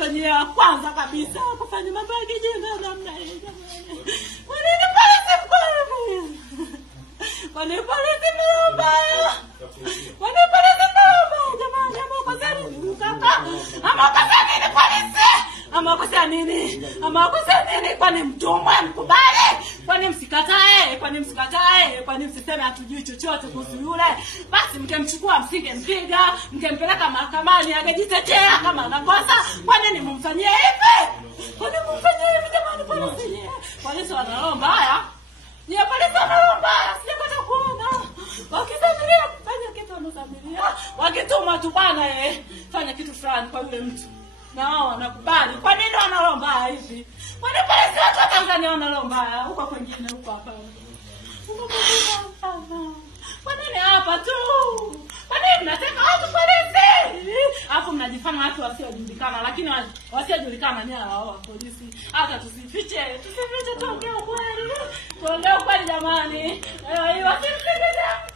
Watoto nyewe kwanza kabisa kufanya mambo ya kijinga namna hii jamani. Wanini polisi mkuu? Wanini polisi mbaya? Wanini polisi mbaya jamani? Amekosea nini kaka? Amekosea nini polisi? Amekosea nini? Amekosea nini? Kwani mtumwa mkubali? Kwani msikatae? Kwani msikatae? Kwani msiseme hatujui chochote kuhusu yule? Basi mkemchukua msingempiga, mkempeleka mahakamani angejitetea kama anakosa. Kwa nini mumfanyie hivi? Kwa nini mumfanyie hivi jamani polisi? Polisi wana roho mbaya. Ni polisi wana roho mbaya, sijapata kuona. Wakisamiria kufanya kitu wanasamiria. Wakituma tu bana fanya kitu fulani kwa yule mtu. Na wao wanakubali. Kwa nini wana roho mbaya hivi? Kwa nini polisi watu wa Tanzania wana roho mbaya? Huko kwingine huko hapa. Kwa nini hapa tu? Kwa nini mnateka watu polisi? Alafu mnajifanya watu wasiojulikana, lakini wasiojulikana ni hao polisi. Hata tusifiche tuongee ukweli. Tuongee ukweli jamani. Wasimsikilize.